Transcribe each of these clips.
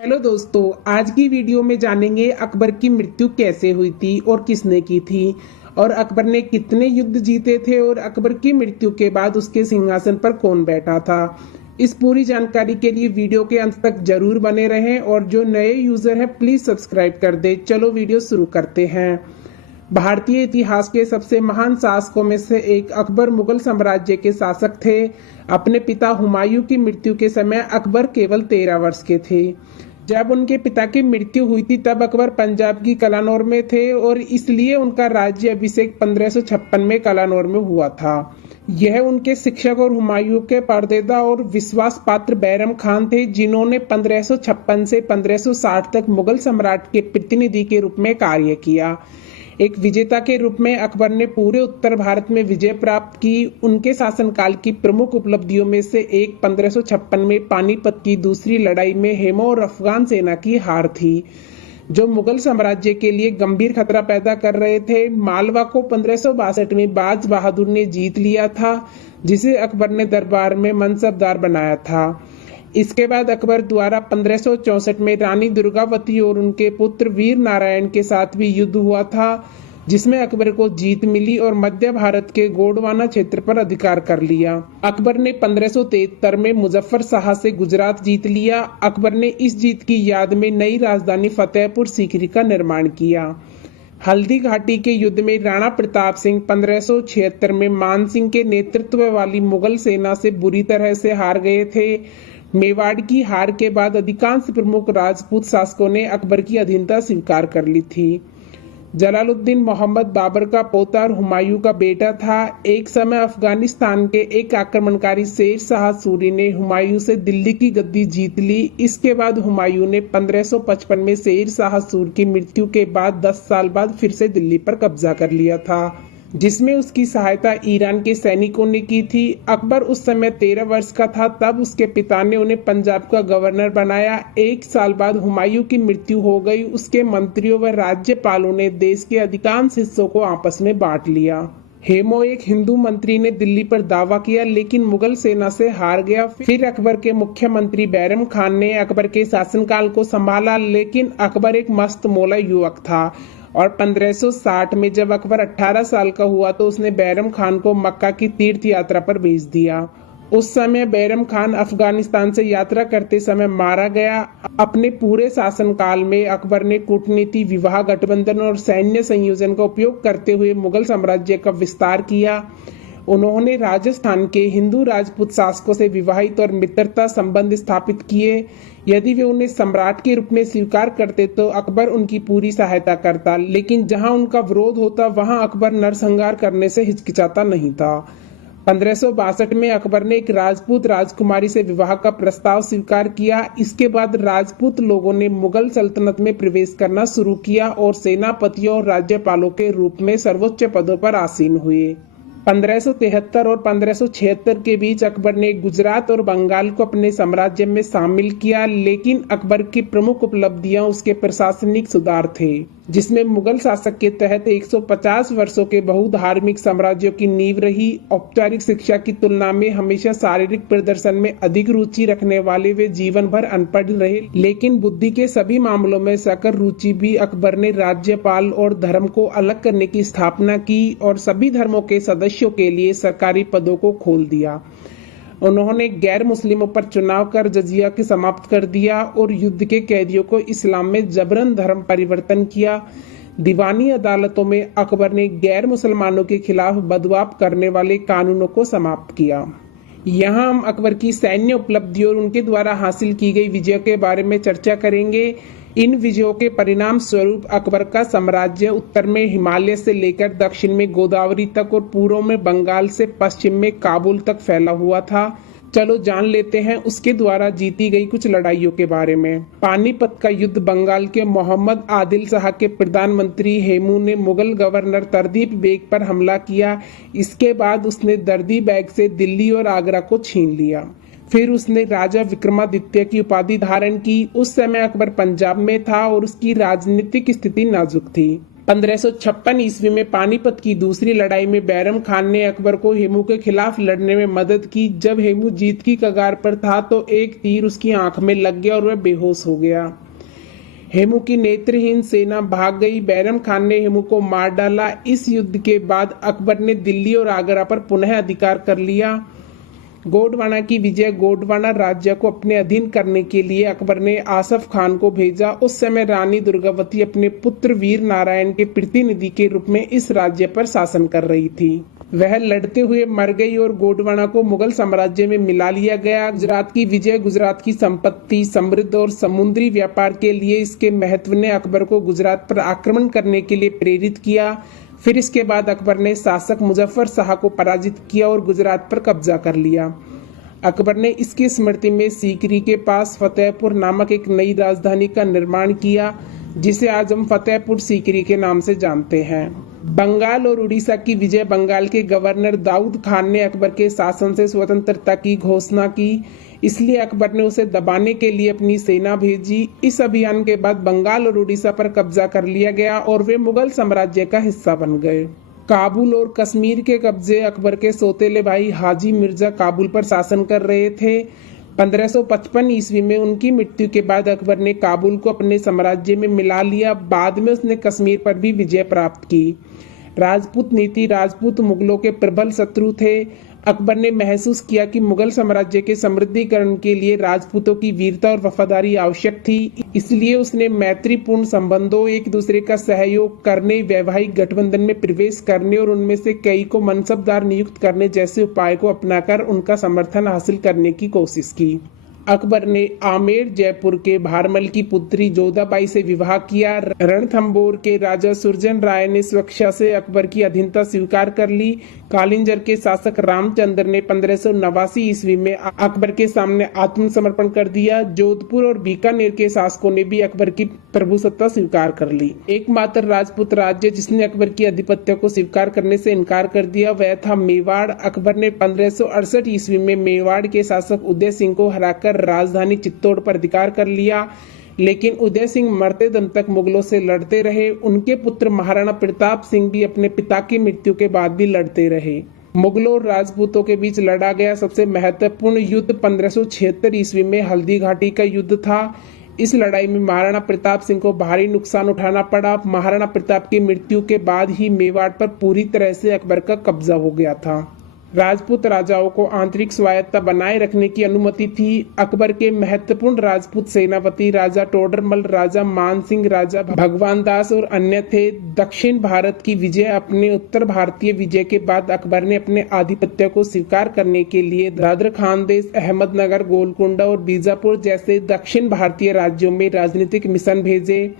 Hello दोस्तों, आज की वीडियो में जानेंगे अकबर की मृत्यु कैसे हुई थी और किसने की थी और अकबर ने कितने युद्ध जीते थे और अकबर की मृत्यु के बाद उसके सिंहासन पर कौन बैठा था। इस पूरी जानकारी के लिए वीडियो के अंत तक जरूर बने रहें और जो नए यूजर हैं प्लीज सब्सक्राइब कर दें। चलो वीडियो शुरू करते हैं। भारतीय इतिहास के सबसे महान शासकों में से एक अकबर मुगल साम्राज्य के शासक थे। अपने पिता हुमायूं की मृत्यु के समय अकबर केवल 13 वर्ष के थे। जब उनके पिता की मृत्यु हुई थी तब अकबर पंजाब की कलानौर में थे और इसलिए उनका राज्य अभिषेक 1556 में कलानौर में हुआ था। यह उनके शिक्षक और हुमायूं के परदेदा और विश्वास पात्र बैरम खान थे, जिन्होंने 1556 से 1560 तक मुगल सम्राट के प्रतिनिधि के रूप में कार्य किया। एक विजेता के रूप में अकबर ने पूरे उत्तर भारत में विजय प्राप्त की। उनके शासनकाल की प्रमुख उपलब्धियों में से एक 1556 में पानीपत की दूसरी लड़ाई में हेमो और अफगान सेना की हार थी, जो मुगल साम्राज्य के लिए गंभीर खतरा पैदा कर रहे थे। मालवा को 1562 में बाज बहादुर ने जीत लिया था, जिसे अकबर ने दरबार में मनसबदार बनाया था। इसके बाद अकबर द्वारा 1564 में रानी दुर्गावती और उनके पुत्र वीर नारायण के साथ भी युद्ध हुआ था, जिसमें अकबर को जीत मिली और मध्य भारत के गोंडवाना क्षेत्र पर अधिकार कर लिया। अकबर ने 1573 में मुजफ्फर शाह से गुजरात जीत लिया। अकबर ने इस जीत की याद में नई राजधानी फतेहपुर सीकरी का निर्माण किया। हल्दी घाटी के युद्ध में राणा प्रताप सिंह 1576 में मान सिंह के नेतृत्व वाली मुगल सेना से बुरी तरह से हार गए थे। मेवाड़ की हार के बाद अधिकांश प्रमुख राजपूत शासकों ने अकबर की अधीनता स्वीकार कर ली थी। जलालुद्दीन मोहम्मद बाबर का पोता और हुमायूं का बेटा था। एक समय अफगानिस्तान के एक आक्रमणकारी शेर शाह सूरी ने हुमायूं से दिल्ली की गद्दी जीत ली। इसके बाद हुमायूं ने 1555 में शेर शाह सूरी की मृत्यु के बाद 10 साल बाद फिर से दिल्ली पर कब्जा कर लिया था, जिसमें उसकी सहायता ईरान के सैनिकों ने की थी। अकबर उस समय 13 वर्ष का था, तब उसके पिता ने उन्हें पंजाब का गवर्नर बनाया। एक साल बाद हुमायूं की मृत्यु हो गई। उसके मंत्रियों व राज्यपालों ने देश के अधिकांश हिस्सों को आपस में बांट लिया। हेमो, एक हिंदू मंत्री, ने दिल्ली पर दावा किया लेकिन मुगल सेना से हार गया। फिर अकबर के मुख्यमंत्री बैरम खान ने अकबर के शासनकाल को संभाला, लेकिन अकबर एक मस्त मौला युवक था और 1560 में जब अकबर 18 साल का हुआ तो उसने बैरम खान को मक्का की तीर्थ यात्रा पर भेज दिया। उस समय बैरम खान अफगानिस्तान से यात्रा करते समय मारा गया। अपने पूरे शासनकाल में अकबर ने कूटनीति, विवाह, गठबंधन और सैन्य संयोजन का उपयोग करते हुए मुगल साम्राज्य का विस्तार किया। उन्होंने राजस्थान के हिंदू राजपूत शासकों से विवाहित और मित्रता संबंध स्थापित किए। यदि वे उन्हें सम्राट के रूप में स्वीकार करते तो अकबर उनकी पूरी सहायता करता, लेकिन जहां उनका विरोध होता वहां अकबर नरसंहार करने से हिचकिचाता नहीं था। 1562 में अकबर ने एक राजपूत राजकुमारी से विवाह का प्रस्ताव स्वीकार किया। इसके बाद राजपूत लोगों ने मुगल सल्तनत में प्रवेश करना शुरू किया और सेनापतियों और राज्यपालों के रूप में सर्वोच्च पदों पर आसीन हुए। 1573 और 1576 के बीच अकबर ने गुजरात और बंगाल को अपने साम्राज्य में शामिल किया, लेकिन अकबर की प्रमुख उपलब्धियां उसके प्रशासनिक सुधार थे, जिसमें मुगल शासक के तहत 150 वर्षों के बहुधार्मिक साम्राज्यों की नींव रही। औपचारिक शिक्षा की तुलना में हमेशा शारीरिक प्रदर्शन में अधिक रुचि रखने वाले वे जीवन भर अनपढ़ रहे, लेकिन बुद्धि के सभी मामलों में सकल रुचि भी। अकबर ने राज्यपाल और धर्म को अलग करने की स्थापना की और सभी धर्मों के सदस्यों के लिए सरकारी पदों को खोल दिया। उन्होंने गैर मुस्लिमों पर चुनाव कर जजिया के समाप्त कर दिया और युद्ध के कैदियों को इस्लाम में जबरन धर्म परिवर्तन किया। दीवानी अदालतों में अकबर ने गैर मुसलमानों के खिलाफ बदवाब करने वाले कानूनों को समाप्त किया। यहाँ हम अकबर की सैन्य उपलब्धियों और उनके द्वारा हासिल की गई विजयों के बारे में चर्चा करेंगे। इन विजयों के परिणाम स्वरूप अकबर का साम्राज्य उत्तर में हिमालय से लेकर दक्षिण में गोदावरी तक और पूर्व में बंगाल से पश्चिम में काबुल तक फैला हुआ था। चलो जान लेते हैं उसके द्वारा जीती गई कुछ लड़ाइयों के बारे में। पानीपत का युद्ध बंगाल के मोहम्मद आदिल शाह के प्रधानमंत्री हेमू ने मुगल गवर्नर तरदीप बेग पर हमला किया। इसके बाद उसने दर्दी बेग से दिल्ली और आगरा को छीन लिया। फिर उसने राजा विक्रमादित्य की उपाधि धारण की। उस समय अकबर पंजाब में था और उसकी राजनीतिक स्थिति नाजुक थी। 1556 ईस्वी में पानीपत की दूसरी लड़ाई में बैरम खान ने अकबर को हेमू के खिलाफ लड़ने में मदद की। जब हेमू जीत की कगार पर था तो एक तीर उसकी आंख में लग गया और वह बेहोश हो गया। हेमू की नेत्रहीन सेना भाग गई। बैरम खान ने हेमू को मार डाला। इस युद्ध के बाद अकबर ने दिल्ली और आगरा पर पुनः अधिकार कर लिया। गोंडवाना की विजय। गोंडवाना राज्य को अपने अधीन करने के लिए अकबर ने आसफ खान को भेजा। उस समय रानी दुर्गावती अपने पुत्र वीर नारायण के प्रतिनिधि के रूप में इस राज्य पर शासन कर रही थी। वह लड़ते हुए मर गई और गोंडवाना को मुगल साम्राज्य में मिला लिया गया। गुजरात की विजय। गुजरात की संपत्ति समृद्ध और समुद्री व्यापार के लिए इसके महत्व ने अकबर को गुजरात पर आक्रमण करने के लिए प्रेरित किया। फिर इसके बाद अकबर ने शासक मुजफ्फर शाह को पराजित किया और गुजरात पर कब्जा कर लिया। अकबर ने इसकी स्मृति में सीकरी के पास फतेहपुर नामक एक नई राजधानी का निर्माण किया, जिसे आज हम फतेहपुर सीकरी के नाम से जानते हैं। बंगाल और उड़ीसा की विजय। बंगाल के गवर्नर दाऊद खान ने अकबर के शासन से स्वतंत्रता की घोषणा की, इसलिए अकबर ने उसे दबाने के लिए अपनी सेना भेजी। इस अभियान के बाद बंगाल और उड़ीसा पर कब्जा कर लिया गया और वे मुगल साम्राज्य का हिस्सा बन गए। काबुल और कश्मीर के कब्जे। अकबर के सौतेले भाई हाजी मिर्जा काबुल पर शासन कर रहे थे। 1555 ईस्वी में उनकी मृत्यु के बाद अकबर ने काबुल को अपने साम्राज्य में मिला लिया। बाद में उसने कश्मीर पर भी विजय प्राप्त की। राजपूत नीति। राजपूत मुगलों के प्रबल शत्रु थे। अकबर ने महसूस किया कि मुगल साम्राज्य के समृद्धिकरण के लिए राजपूतों की वीरता और वफादारी आवश्यक थी, इसलिए उसने मैत्रीपूर्ण संबंधों, एक दूसरे का सहयोग करने, वैवाहिक गठबंधन में प्रवेश करने और उनमें से कई को मनसबदार नियुक्त करने जैसे उपाय को अपनाकर उनका समर्थन हासिल करने की कोशिश की। अकबर ने आमेर जयपुर के भारमल की पुत्री जोधाबाई से विवाह किया। रणथंबोर के राजा सुरजन राय ने स्वेच्छा से अकबर की अधीनता स्वीकार कर ली। कालिंजर के शासक रामचंद्र ने 1589 ईस्वी में अकबर के सामने आत्मसमर्पण कर दिया। जोधपुर और बीकानेर के शासकों ने भी अकबर की प्रभुसत्ता स्वीकार कर ली। एकमात्र राजपूत राज्य जिसने अकबर की आधिपत्य को स्वीकार करने से इनकार कर दिया वह था मेवाड़। अकबर ने 1568 ईस्वी में मेवाड़ के शासक उदय सिंह को हराकर राजधानी चित्तौड़ पर अधिकार कर लिया, लेकिन उदय सिंह मरते दम तक मुगलों से लड़ते रहे। उनके पुत्र महाराणा प्रताप सिंह भी अपने पिता की मृत्यु के बाद भी लड़ते रहे। मुगलों और राजपूतों के बीच लड़ा गया सबसे महत्वपूर्ण युद्ध 1576 ईस्वी में हल्दी घाटी का युद्ध था। इस लड़ाई में महाराणा प्रताप सिंह को भारी नुकसान उठाना पड़ा। महाराणा प्रताप की मृत्यु के बाद ही मेवाड़ पर पूरी तरह से अकबर का कब्जा हो गया था। राजपूत राजाओं को आंतरिक स्वायत्तता बनाए रखने की अनुमति थी। अकबर के महत्वपूर्ण राजपूत सेनापति राजा टोडरमल, राजा मानसिंह, राजा भगवान दास और अन्य थे। दक्षिण भारत की विजय। अपने उत्तर भारतीय विजय के बाद अकबर ने अपने आधिपत्य को स्वीकार करने के लिए दादर खानदेश, अहमदनगर, गोलकुंडा और बीजापुर जैसे दक्षिण भारतीय राज्यों में राजनीतिक मिशन भेजे।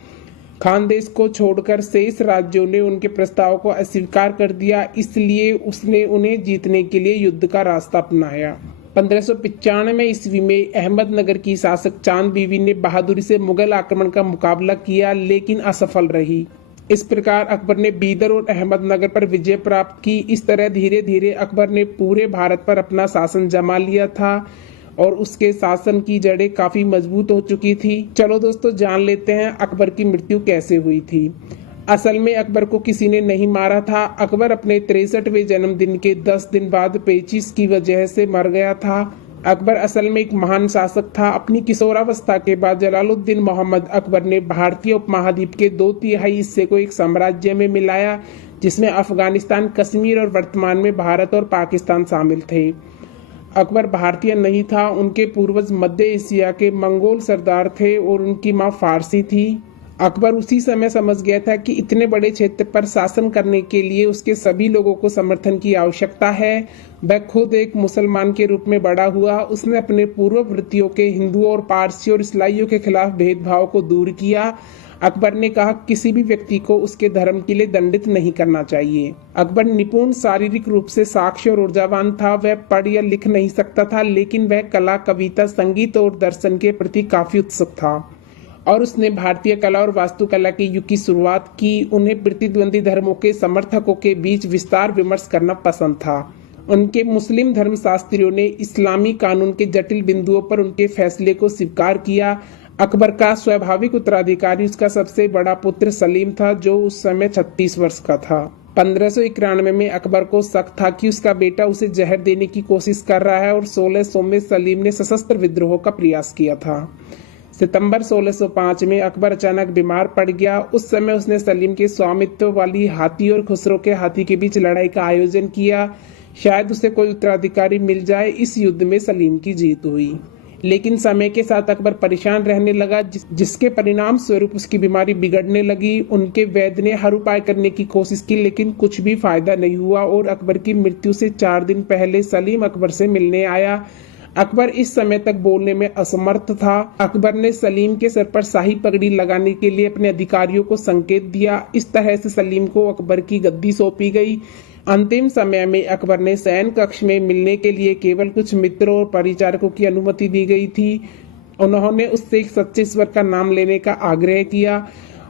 खानदेश को छोड़कर शेष राज्यों ने उनके प्रस्ताव को अस्वीकार कर दिया, इसलिए उसने उन्हें जीतने के लिए युद्ध का रास्ता अपनाया। 1595 ईस्वी में अहमदनगर की शासक चांद बीवी ने बहादुरी से मुगल आक्रमण का मुकाबला किया, लेकिन असफल रही। इस प्रकार अकबर ने बीदर और अहमदनगर पर विजय प्राप्त की। इस तरह धीरे धीरे अकबर ने पूरे भारत पर अपना शासन जमा लिया था और उसके शासन की जड़ें काफी मजबूत हो चुकी थी। चलो दोस्तों, जान लेते हैं अकबर की मृत्यु कैसे हुई थी। असल में अकबर को किसी ने नहीं मारा था। अकबर अपने 63वें जन्मदिन के 10 दिन बाद पेचिश की वजह से मर गया था। अकबर असल में एक महान शासक था। अपनी किशोरावस्था के बाद जलालुद्दीन मोहम्मद अकबर ने भारतीय उपमहाद्वीप के 2/3 हिस्से को एक साम्राज्य में मिलाया, जिसमें अफगानिस्तान, कश्मीर और वर्तमान में भारत और पाकिस्तान शामिल थे। अकबर भारतीय नहीं था। उनके पूर्वज मध्य एशिया के मंगोल सरदार थे और उनकी मां फारसी थी। अकबर उसी समय समझ गया था कि इतने बड़े क्षेत्र पर शासन करने के लिए उसके सभी लोगों को समर्थन की आवश्यकता है। वह खुद एक मुसलमान के रूप में बड़ा हुआ। उसने अपने पूर्ववर्तियों के हिंदुओं और पारसी और ईसाइयों के खिलाफ भेदभाव को दूर किया। अकबर ने कहा किसी भी व्यक्ति को उसके धर्म के लिए दंडित नहीं करना चाहिए। अकबर निपुण, शारीरिक रूप से साक्षर और ऊर्जावान था। वह पढ़ या लिख नहीं सकता था, लेकिन वह कला, कविता, संगीत और दर्शन के प्रति काफी उत्सुक था और उसने भारतीय कला और वास्तुकला के युग की शुरुआत की। उन्हें प्रतिद्वंदी धर्मों के समर्थकों के बीच विस्तार विमर्श करना पसंद था। उनके मुस्लिम धर्मशास्त्रियों ने इस्लामी कानून के जटिल बिंदुओं पर उनके फैसले को स्वीकार किया। अकबर का स्वाभाविक उत्तराधिकारी उसका सबसे बड़ा पुत्र सलीम था, जो उस समय 36 वर्ष का था। 1591 में अकबर को शक था कि उसका बेटा उसे जहर देने की कोशिश कर रहा है और 1600 में सलीम ने सशस्त्र विद्रोह का प्रयास किया था। सितंबर 1605 में अकबर अचानक बीमार पड़ गया। उस समय उसने सलीम के स्वामित्व वाली हाथी और खुसरो के हाथी के बीच लड़ाई का आयोजन किया। शायद उसे कोई उत्तराधिकारी मिल जाए। इस युद्ध में सलीम की जीत हुई, लेकिन समय के साथ अकबर परेशान रहने लगा, जिसके परिणाम स्वरूप उसकी बीमारी बिगड़ने लगी। उनके वैद्य ने हर उपाय करने की कोशिश की, लेकिन कुछ भी फायदा नहीं हुआ और अकबर की मृत्यु से 4 दिन पहले सलीम अकबर से मिलने आया। अकबर इस समय तक बोलने में असमर्थ था। अकबर ने सलीम के सर पर शाही पगड़ी लगाने के लिए अपने अधिकारियों को संकेत दिया। इस तरह से सलीम को अकबर की गद्दी सौंपी गई। अंतिम समय में अकबर ने शयन कक्ष में मिलने के लिए केवल कुछ मित्रों और परिचारकों की अनुमति दी गई थी। उन्होंने उससे एक सच्चे ईश्वर का नाम लेने का आग्रह किया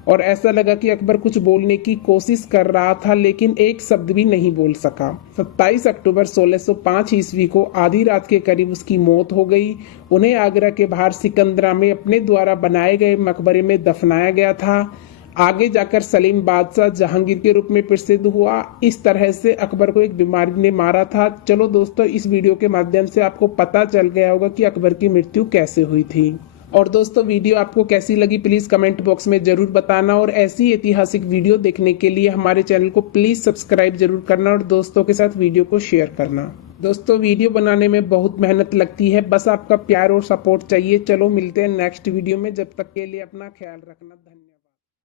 और ऐसा लगा कि अकबर कुछ बोलने की कोशिश कर रहा था, लेकिन एक शब्द भी नहीं बोल सका। 27 अक्टूबर 1605 ईस्वी को आधी रात के करीब उसकी मौत हो गई। उन्हें आगरा के बाहर सिकंदरा में अपने द्वारा बनाए गए मकबरे में दफनाया गया था। आगे जाकर सलीम बादशाह जहांगीर के रूप में प्रसिद्ध हुआ। इस तरह से अकबर को एक बीमारी ने मारा था। चलो दोस्तों, इस वीडियो के माध्यम से आपको पता चल गया होगा कि अकबर की मृत्यु कैसे हुई थी। और दोस्तों, वीडियो आपको कैसी लगी प्लीज कमेंट बॉक्स में जरूर बताना और ऐसी ऐतिहासिक वीडियो देखने के लिए हमारे चैनल को प्लीज सब्सक्राइब जरूर करना और दोस्तों के साथ वीडियो को शेयर करना। दोस्तों, वीडियो बनाने में बहुत मेहनत लगती है, बस आपका प्यार और सपोर्ट चाहिए। चलो मिलते हैं नेक्स्ट वीडियो में, जब तक के लिए अपना ख्याल रखना। धन्यवाद।